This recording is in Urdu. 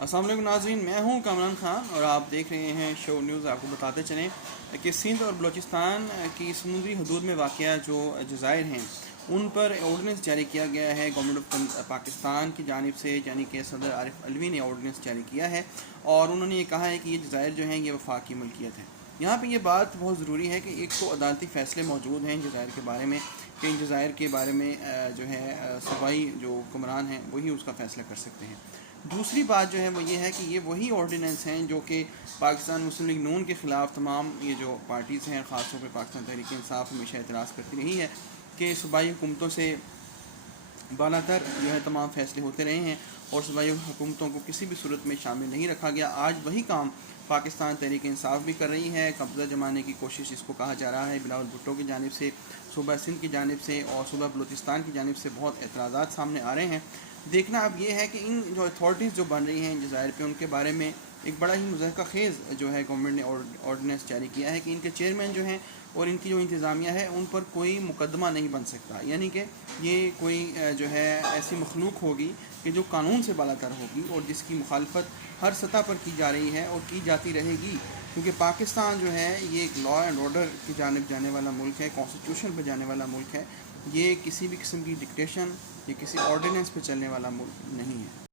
السلام علیکم ناظرین، میں ہوں کامران خان اور آپ دیکھ رہے ہیں شو نیوز۔ آپ کو بتاتے چلیں کہ سندھ اور بلوچستان کی سمندری حدود میں واقع جو جزائر ہیں ان پر آرڈیننس جاری کیا گیا ہے گورنمنٹ آف پاکستان کی جانب سے، یعنی کہ صدر عارف علوی نے آرڈیننس جاری کیا ہے اور انہوں نے یہ کہا ہے کہ یہ جزائر جو ہیں یہ وفاقی ملکیت ہے۔ یہاں پہ یہ بات بہت ضروری ہے کہ ایک تو عدالتی فیصلے موجود ہیں جزائر کے بارے میں کہ ان جزائر کے بارے میں جو ہے صوبائی جو حکمران ہیں وہی اس کا فیصلہ کر سکتے ہیں۔ دوسری بات جو ہے وہ یہ ہے کہ یہ وہی آرڈیننس ہیں جو کہ پاکستان مسلم لیگ نون کے خلاف تمام یہ جو پارٹیز ہیں، خاص طور پہ پاکستان تحریک انصاف ہمیشہ اعتراض کرتی رہی ہے کہ صوبائی حکومتوں سے بالا تر جو ہے تمام فیصلے ہوتے رہے ہیں اور صوبائی حکومتوں کو کسی بھی صورت میں شامل نہیں رکھا گیا۔ آج وہی کام پاکستان تحریک انصاف بھی کر رہی ہے، قبضہ جمانے کی کوشش اس کو کہا جا رہا ہے بلاول بھٹو کی جانب سے، صوبہ سندھ کی جانب سے اور صوبہ بلوچستان کی جانب سے بہت اعتراضات سامنے آ رہے ہیں۔ دیکھنا اب یہ ہے کہ ان جو اتھارٹیز جو بن رہی ہیں جزائر پہ ان کے بارے میں ایک بڑا ہی مضحکہ خیز جو ہے گورنمنٹ نے آرڈیننس جاری کیا ہے کہ ان کے چیئرمین جو ہیں اور ان کی جو انتظامیہ ہے ان پر کوئی مقدمہ نہیں بن سکتا، یعنی کہ یہ کوئی جو ہے ایسی مخلوق ہوگی کہ جو قانون سے بالا تر ہوگی اور جس کی مخالفت ہر سطح پر کی جا رہی ہے اور کی جاتی رہے گی، کیونکہ پاکستان جو ہے یہ ایک لا اینڈ آرڈر کی جانب جانے والا ملک ہے، کانسٹیٹیوشن پہ جانے والا ملک ہے۔ یہ کسی بھی قسم کی ڈکٹیشن یا کسی آرڈیننس پہ چلنے والا ملک نہیں ہے۔